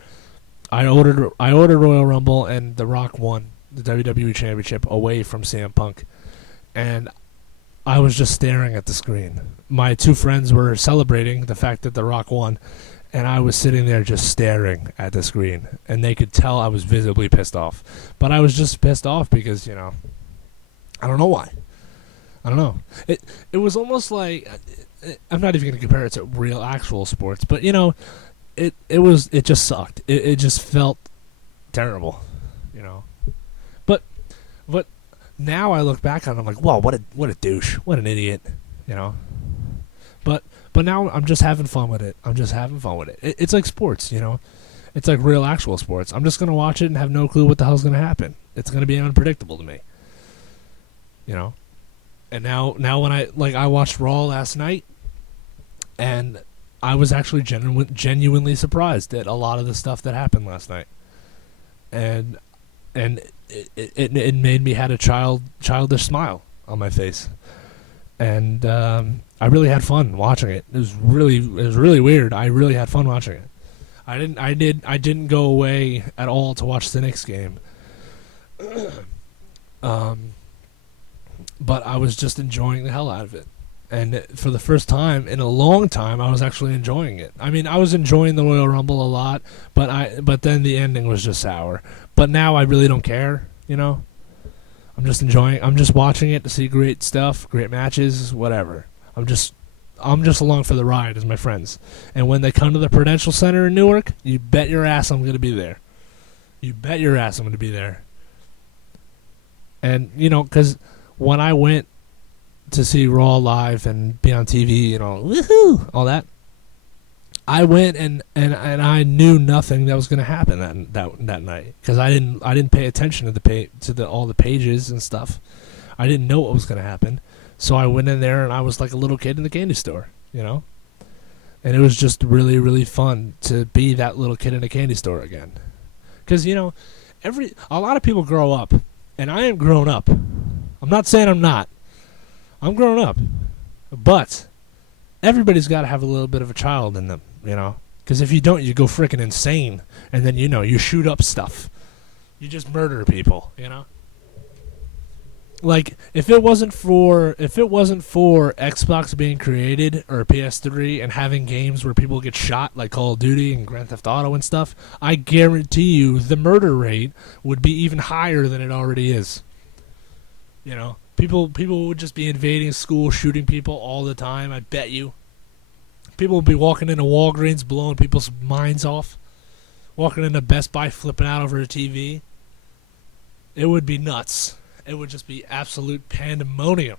I ordered Royal Rumble, and The Rock won the WWE Championship away from CM Punk, and I was just staring at the screen. My two friends were celebrating the fact that The Rock won, and I was sitting there just staring at the screen, and they could tell I was visibly pissed off. But I was just pissed off because, I don't know why. I don't know. It was almost like, I'm not even going to compare it to real actual sports, but it just sucked. It just felt terrible, But now I look back on it, I'm like, whoa, what a douche, what an idiot, But now I'm just having fun with it. It's like sports, It's like real actual sports. I'm just gonna watch it and have no clue what the hell's gonna happen. It's gonna be unpredictable to me, And now when I watched Raw last night, and I was actually genuinely surprised at a lot of the stuff that happened last night, and it made me had a childish smile on my face, and I really had fun watching it. It was really weird. I really had fun watching it. I didn't go away at all to watch the Knicks game. But I was just enjoying the hell out of it. And for the first time in a long time, I was actually enjoying it. I mean, I was enjoying the Royal Rumble a lot, but then the ending was just sour. But now I really don't care, I'm just enjoying. I'm just watching it to see great stuff, great matches, whatever. I'm just along for the ride as my friends. And when they come to the Prudential Center in Newark, you bet your ass I'm going to be there. You bet your ass I'm going to be there. And, because when I went to see Raw live and be on TV, woohoo, all that, I went and I knew nothing that was going to happen that night because I didn't pay attention to all the pages and stuff. I didn't know what was going to happen, so I went in there and I was like a little kid in the candy store, and it was just really, really fun to be that little kid in a candy store again, because a lot of people grow up, and I am grown up. I'm not saying I'm not. I'm grown up. But everybody's got to have a little bit of a child in them, Because if you don't, you go freaking insane. And then, you shoot up stuff. You just murder people, Like, if it wasn't for Xbox being created, or PS3, and having games where people get shot, like Call of Duty and Grand Theft Auto and stuff, I guarantee you the murder rate would be even higher than it already is. People would just be invading school, shooting people all the time, I bet you. People will be walking into Walgreens, blowing people's minds off. Walking into Best Buy, flipping out over a TV. It would be nuts. It would just be absolute pandemonium.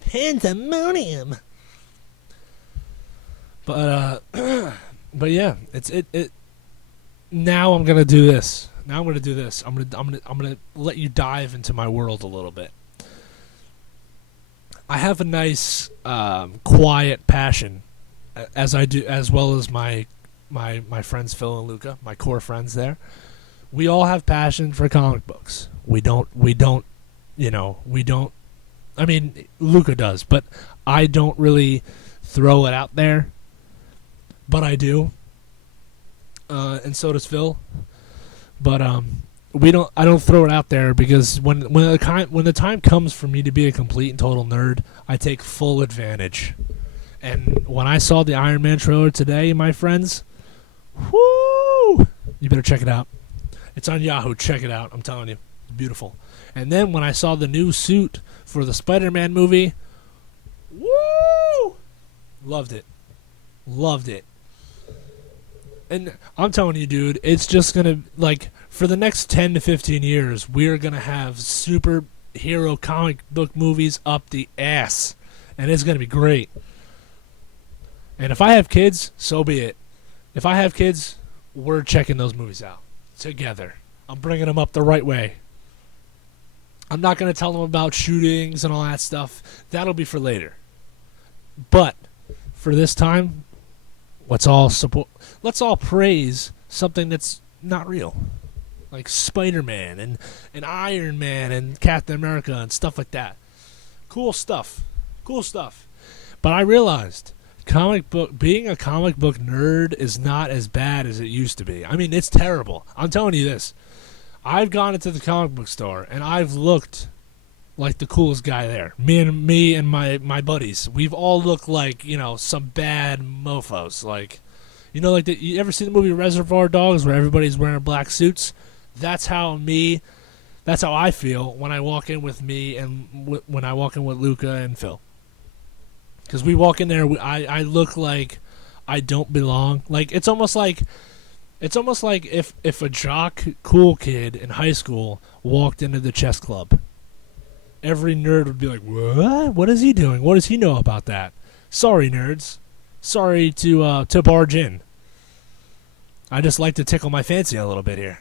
Pandemonium. But but yeah, it. Now I'm gonna do this. I'm gonna let you dive into my world a little bit. I have a nice, quiet passion, as well as my friends Phil and Luca, my core friends there. We all have passion for comic books. We don't. I mean, Luca does, but I don't really throw it out there. But I do, and so does Phil. But I don't throw it out there because when the time comes for me to be a complete and total nerd, I take full advantage. And when I saw the Iron Man trailer today, my friends, whoo! You better check it out. It's on Yahoo. Check it out. I'm telling you, it's beautiful. And then when I saw the new suit for the Spider-Man movie, woo! Loved it. And I'm telling you, dude, it's just going to, like, for the next 10 to 15 years, we're going to have superhero comic book movies up the ass. And it's going to be great. And if I have kids, so be it. If I have kids, we're checking those movies out together. I'm bringing them up the right way. I'm not going to tell them about shootings and all that stuff. That'll be for later. But for this time, let's all praise something that's not real, like Spider-Man and Iron Man and Captain America and stuff like that. Cool stuff. But I realized being a comic book nerd is not as bad as it used to be. I mean, it's terrible. I'm telling you this. I've gone into the comic book store and I've looked like the coolest guy there. Me and my buddies. We've all looked like, some bad mofos. Like, like you ever see the movie Reservoir Dogs where everybody's wearing black suits? That's how I feel when I walk in with me and when I walk in with Luca and Phil. Because we walk in there, I look like I don't belong. Like it's almost like if a jock cool kid in high school walked into the chess club. Every nerd would be like, "What? What is he doing? What does he know about that?" Sorry, nerds. Sorry to barge in. I just like to tickle my fancy a little bit here,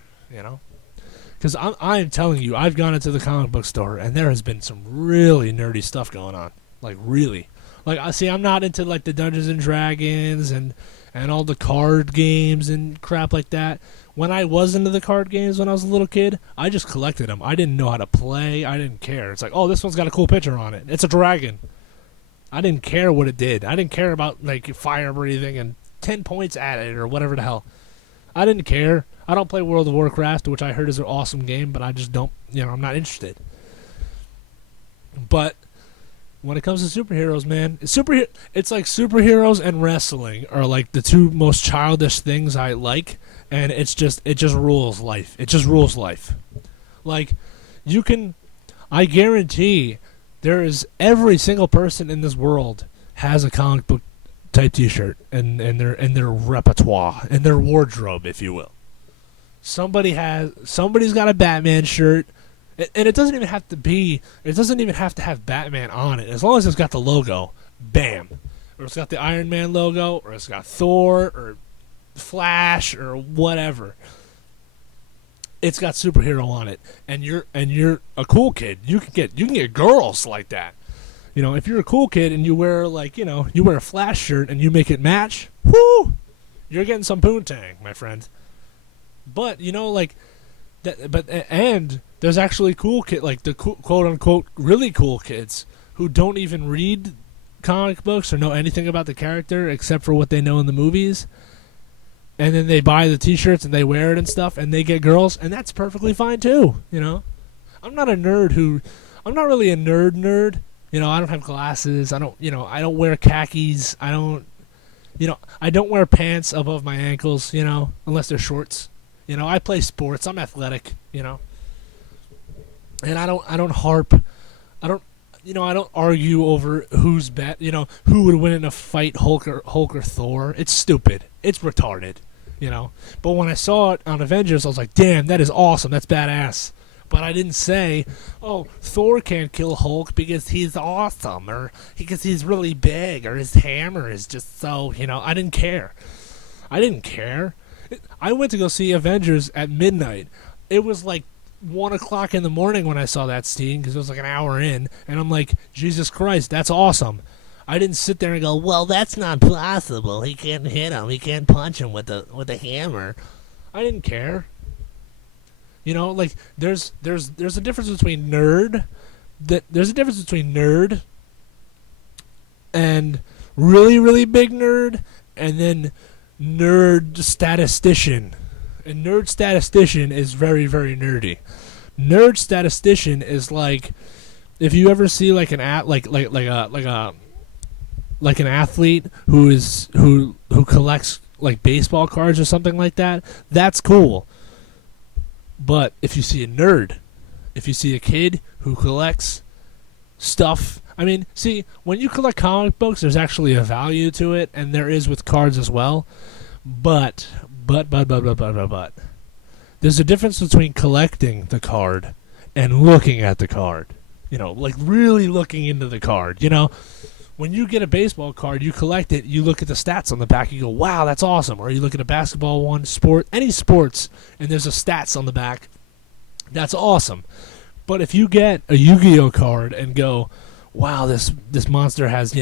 Because I'm telling you, I've gone into the comic book store and there has been some really nerdy stuff going on. Like really. Like I see, I'm not into like the Dungeons and Dragons and all the card games and crap like that. When I was into the card games when I was a little kid, I just collected them. I didn't know how to play. I didn't care. It's like, oh, this one's got a cool picture on it. It's a dragon. I didn't care what it did. I didn't care about like fire breathing and 10 points at it or whatever the hell. I didn't care. I don't play World of Warcraft, which I heard is an awesome game, but I just don't, I'm not interested. But when it comes to superheroes, man, it's like superheroes and wrestling are like the two most childish things I like, and it just rules life. It just rules life. Like, I guarantee there is every single person in this world has a comic book type T-shirt in their repertoire, in their wardrobe, if you will. Somebody's got a Batman shirt. And it doesn't even have to have Batman on it. As long as it's got the logo, bam. Or it's got the Iron Man logo, or it's got Thor, or Flash, or whatever. It's got superhero on it. And you're a cool kid. You can get girls like that. If you're a cool kid and you wear you wear a Flash shirt and you make it match, whoo! You're getting some poontang, my friend. But and there's actually cool kids, like the quote-unquote really cool kids who don't even read comic books or know anything about the character except for what they know in the movies. And then they buy the T-shirts and they wear it and stuff, and they get girls, and that's perfectly fine too, I'm not really a nerd. I don't have glasses. I don't wear khakis. I don't wear pants above my ankles, unless they're shorts. I play sports. I'm athletic, And I don't harp. I don't argue over who's bet. Who would win in a fight, Hulk or Thor. It's stupid. It's retarded. But when I saw it on Avengers, I was like, damn, that is awesome. That's badass. But I didn't say, oh, Thor can't kill Hulk because he's awesome, or because he's really big, or his hammer is just so, I didn't care. I went to go see Avengers at midnight. It was like 1 o'clock in the morning when I saw that scene, because it was like an hour in, and I'm like, Jesus Christ, that's awesome. I didn't sit there and go, well, that's not possible. He can't hit him. He can't punch him with a hammer. I didn't care. There's a difference between nerd. There's a difference between nerd and really, really big nerd, and then nerd statistician. And nerd statistician is very, very nerdy. Nerd statistician is like, if you ever see like an athlete who collects like baseball cards or something like that, that's cool. But if you see a nerd, if you see a kid who collects stuff, when you collect comic books, there's actually a value to it, and there is with cards as well. But, there's a difference between collecting the card and looking at the card. Really looking into the card. When you get a baseball card, you collect it, you look at the stats on the back, you go, wow, that's awesome. Or you look at a basketball one, any sports, and there's a stats on the back, that's awesome. But if you get a Yu-Gi-Oh card and go, wow, this monster has,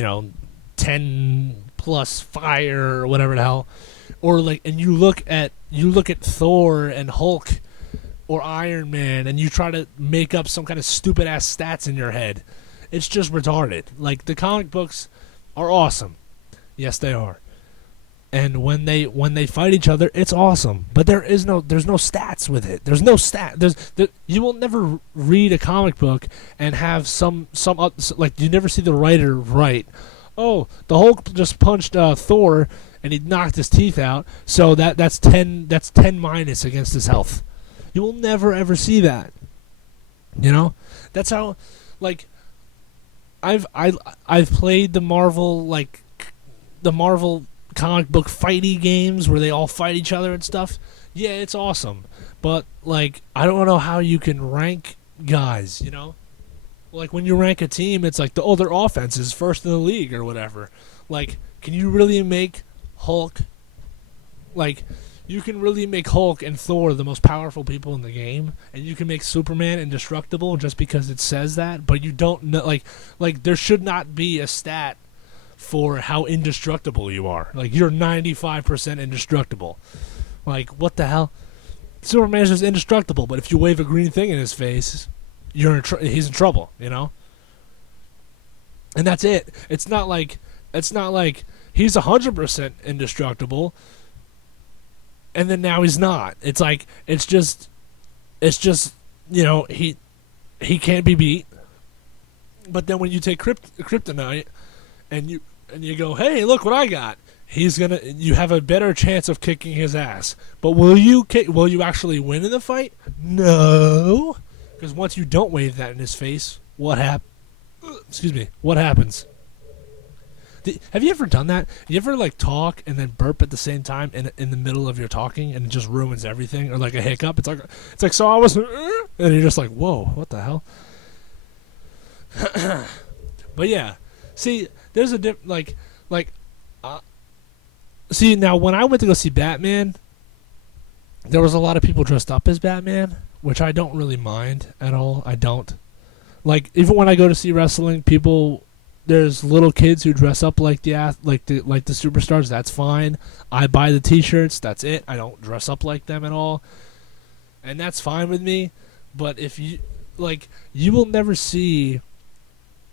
10 plus fire or whatever the hell, and you look at Thor and Hulk or Iron Man, and you try to make up some kind of stupid ass stats in your head, it's just retarded. Like, the comic books are awesome. Yes, they are. And when they fight each other, it's awesome. But there's no stats with it. There's no you will never read a comic book and have some like, you never see the writer write, oh, the Hulk just punched Thor and he knocked his teeth out, so that's 10 minus against his health. You will never ever see that. That's how, like, I've played the Marvel comic book fighty games where they all fight each other and stuff. Yeah, it's awesome. But, like, I don't know how you can rank guys, Like, when you rank a team, it's like, their offense is first in the league or whatever. Like, can you really make Hulk... Like, you can really make Hulk and Thor the most powerful people in the game, and you can make Superman indestructible just because it says that, but you don't know, like there should not be a stat for how indestructible you are. Like, you're 95% indestructible. Like, what the hell? Superman's just indestructible, but if you wave a green thing in his face, he's in trouble, And that's it. It's not like he's 100% indestructible, and then now he's not. It's like, it's just he can't be beat. But then when you take kryptonite and you go, hey, look what I got, you have a better chance of kicking his ass. But will you actually win in the fight? No, because once you don't wave that in his face, what happens? Have you ever done that? You ever, like, talk and then burp at the same time in the middle of your talking, and it just ruins everything? Or like a hiccup? It's like so I was, and you're just like, whoa, what the hell? But yeah, see, there's a see, now when I went to go see Batman, there was a lot of people dressed up as Batman, which I don't really mind at all. I don't. Like, even when I go to see wrestling, there's little kids who dress up like the superstars. That's fine. I buy the T-shirts. That's it. I don't dress up like them at all, and that's fine with me. But if you will never see,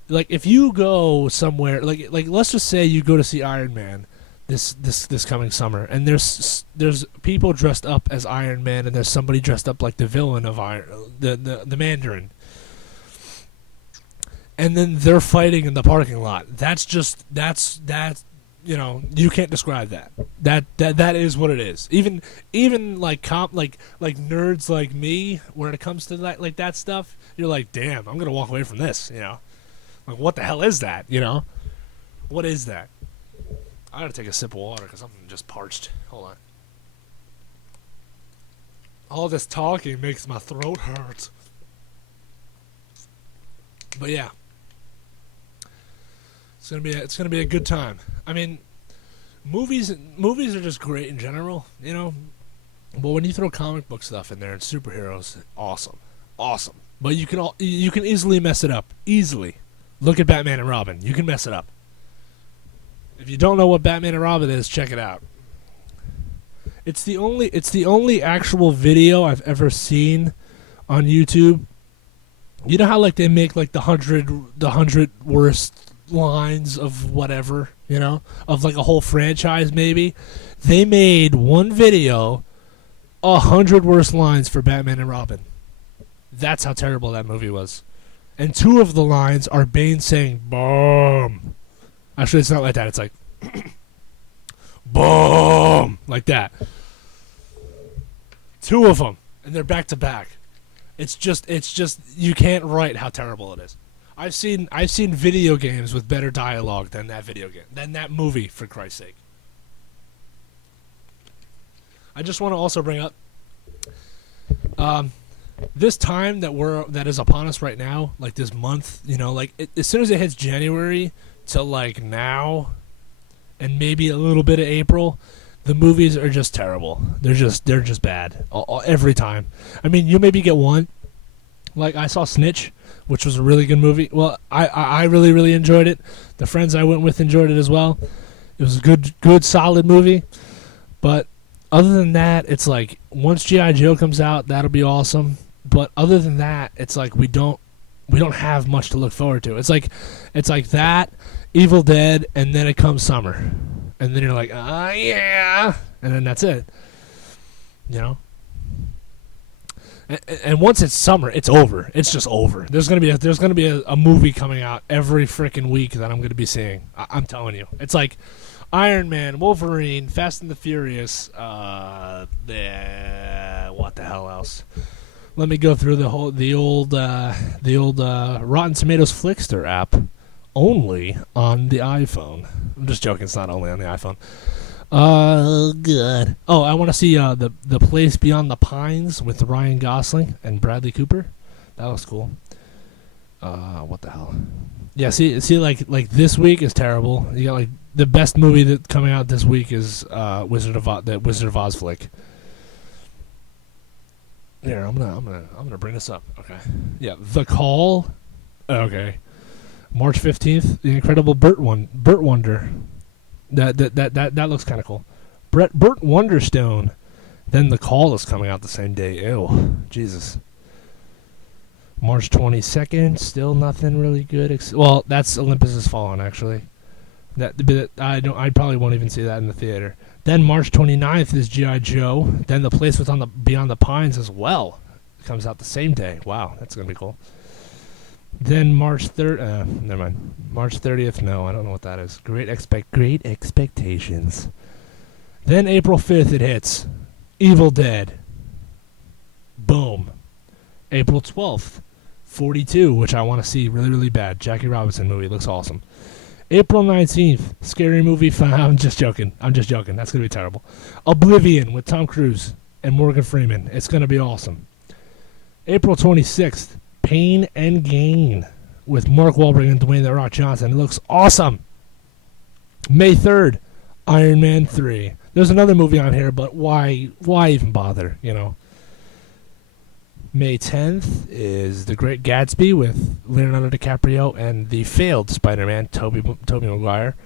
like, if you go somewhere, like let's just say you go to see Iron Man this coming summer, and there's people dressed up as Iron Man, and there's somebody dressed up like the villain of the Mandarin. And then they're fighting in the parking lot. That's you can't describe that. That is what it is. Even like nerds like me, when it comes to that, like, that stuff, you're like, damn, I'm gonna walk away from this. Like, what the hell is that? You know, what is that? I gotta take a sip of water because I'm just parched. Hold on. All this talking makes my throat hurt. But yeah, it's gonna be a good time. I mean, movies are just great in general, you know. But when you throw comic book stuff in there and superheroes, awesome. But you can easily mess it up. Easily. Look at Batman and Robin. You can mess it up. If you don't know what Batman and Robin is, check it out. It's the only actual video I've ever seen on YouTube. You know how like they make like the hundred worst lines of whatever, you know, of like a whole franchise maybe. They made one video, 100 worst lines for Batman and Robin. That's how terrible that movie was. And 2 of the lines are Bane saying "bomb." Actually, it's not like that. It's like "boom," like that. 2 of them, and they're back to back. It's just you can't write how terrible it is. I've seen video games with better dialogue than that video game, than that movie, for Christ's sake. I just want to also bring up this time that is upon us right now, like this month, you know, like as soon as it hits January to like now, and maybe a little bit of April, the movies are just terrible. They're just bad every time. I mean, you maybe get one. Like I saw Snitch, which was a really good movie. Well, I really enjoyed it. The friends I went with enjoyed it as well. It was a good solid movie. But other than that, it's like once G.I. Joe comes out, that'll be awesome. But other than that, it's like we don't have much to look forward to. It's like that, Evil Dead, and then it comes summer. And then you're like, yeah, and then that's it. You know? And once it's summer, it's over. It's just over. There's gonna be a movie coming out every freaking week that I'm gonna be seeing. I'm telling you, it's like Iron Man, Wolverine, Fast and the Furious. What the hell else? Let me go through the old Rotten Tomatoes Flickster app. Only on the iPhone. I'm just joking. It's not only on the iPhone. Good. Oh, I want to see the Place Beyond the Pines with Ryan Gosling and Bradley Cooper. That looks cool. What the hell? Yeah. See, like this week is terrible. You got like the best movie that coming out this week is Wizard of Oz flick. Here, I'm gonna bring this up. Okay. Yeah, The Call. Okay. March 15th, The Incredible Burt Wonder. That looks kind of cool. Burt Wonderstone. Then The Call is coming out the same day. Ew, Jesus. March 22nd, still nothing really good. Well, that's Olympus Has Fallen, actually. I probably won't even see that in the theater. Then March 29th is G.I. Joe. Then The Place Beyond the Pines as well. It comes out the same day. Wow, that's gonna be cool. Then March 3rd, never mind. March 30th, no, I don't know what that is. Great Expectations. Then April 5th it hits. Evil Dead. Boom. April 12th, 42, which I want to see really bad. Jackie Robinson movie, looks awesome. April 19th, Scary Movie 5. I'm just joking. That's going to be terrible. Oblivion with Tom Cruise and Morgan Freeman. It's going to be awesome. April 26th, Pain and Gain with Mark Wahlberg and Dwayne "The Rock" Johnson. It looks awesome. May 3rd, Iron Man 3. There's another movie on here, but why even bother, you know? May 10th is The Great Gatsby with Leonardo DiCaprio and the failed Spider-Man, Tobey Maguire.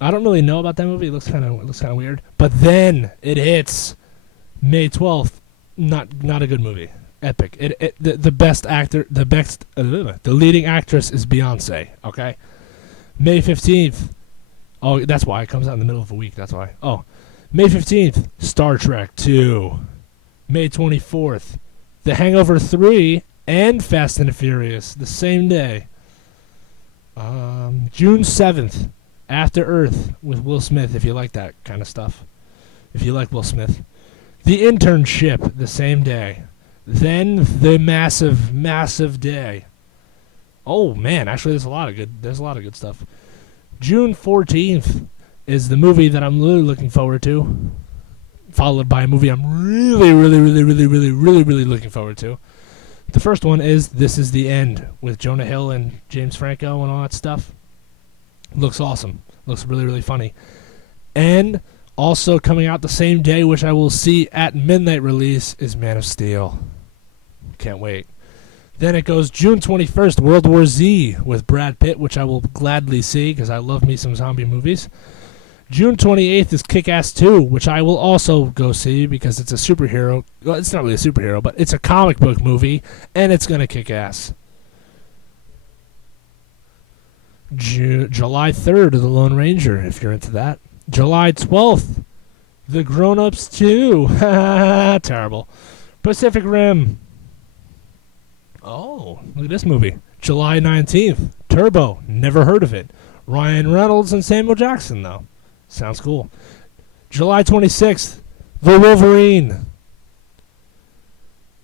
I don't really know about that movie. It looks kind of weird. But then it hits May 12th. Not a good movie. Epic. The best actor, the leading actress is Beyonce. Okay. May 15th. Oh, that's why it comes out in the middle of a week. That's why. Oh, May 15th, Star Trek 2. May 24th, The Hangover 3 and Fast and the Furious the same day. June 7th, After Earth with Will Smith, if you like that kind of stuff. If you like Will Smith. The Internship the same day. Then the massive day Oh man, actually, there's a lot of good stuff. June 14th is the movie that I'm really looking forward to, followed by a movie I'm really looking forward to. The first one is This Is the End with Jonah Hill and James Franco and all that stuff. Looks awesome. Looks really funny. And also coming out the same day, which I will see at midnight release, is Man of Steel. Can't wait. Then it goes June 21st, World War Z with Brad Pitt, which I will gladly see because I love me some zombie movies. June 28th is Kick-Ass 2, which I will also go see because it's a superhero. Well, it's not really a superhero, but it's a comic book movie, and it's going to kick ass. July 3rd, The Lone Ranger, if you're into that. July 12th, The Grown-Ups 2. Terrible. Pacific Rim. Oh, look at this movie. July 19th, Turbo. Never heard of it. Ryan Reynolds and Samuel Jackson, though. Sounds cool. July 26th, The Wolverine.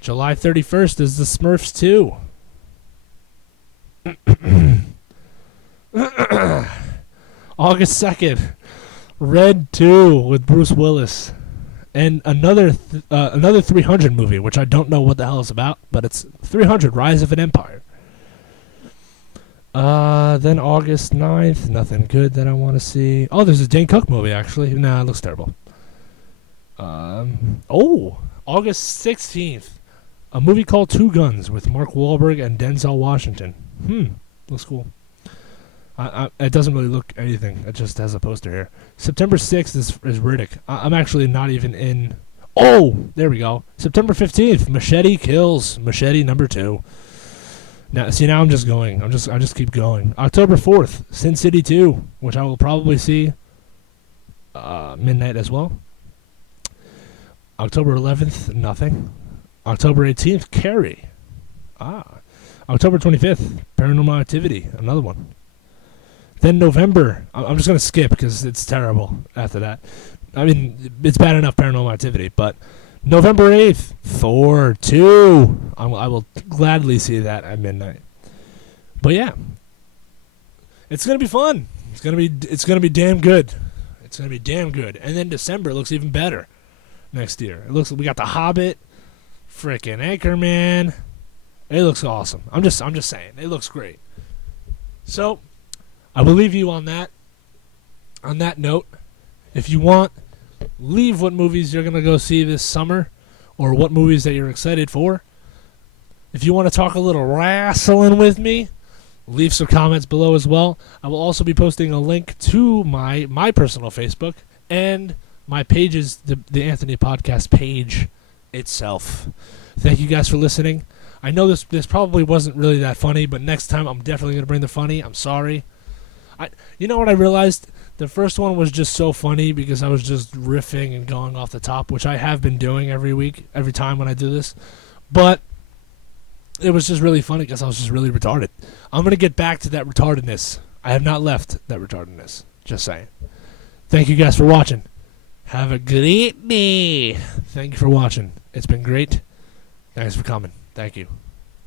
July 31st is The Smurfs 2. August 2nd, Red 2 with Bruce Willis. And another 300 movie, which I don't know what the hell it's about, but it's 300, Rise of an Empire. Then August 9th, nothing good that I want to see. Oh, there's a Dane Cook movie, actually. Nah, it looks terrible. August 16th, a movie called Two Guns with Mark Wahlberg and Denzel Washington. Looks cool. It doesn't really look anything. It just has a poster here. September 6th is Riddick. I'm actually not even in... Oh, there we go. September 15th, Machete Kills. Machete number 2. Now I'm just going. I just keep going. October 4th, Sin City 2, which I will probably see midnight as well. October 11th, nothing. October 18th, Carrie. October 25th, Paranormal Activity, another one. Then November, I'm just going to skip because it's terrible after that. I mean, it's bad enough, Paranormal Activity, but November 8th, Thor 2. I will gladly see that at midnight. But yeah, it's going to be fun. It's going to be damn good. It's going to be damn good. And then December looks even better next year. It looks we got The Hobbit, frickin' Anchorman. It looks awesome. I'm just saying. It looks great. So, I will leave you on that note. If you want, leave what movies you're going to go see this summer or what movies that you're excited for. If you want to talk a little wrestling with me, leave some comments below as well. I will also be posting a link to my personal Facebook and my pages, the Anthony Podcast page itself. Thank you guys for listening. I know this probably wasn't really that funny, but next time I'm definitely going to bring the funny. I'm sorry. You know what I realized? The first one was just so funny because I was just riffing and going off the top, which I have been doing every time when I do this. But it was just really funny because I was just really retarded. I'm going to get back to that retardedness. I have not left that retardedness. Just saying. Thank you guys for watching. Have a great day. Thank you for watching. It's been great. Thanks for coming. Thank you.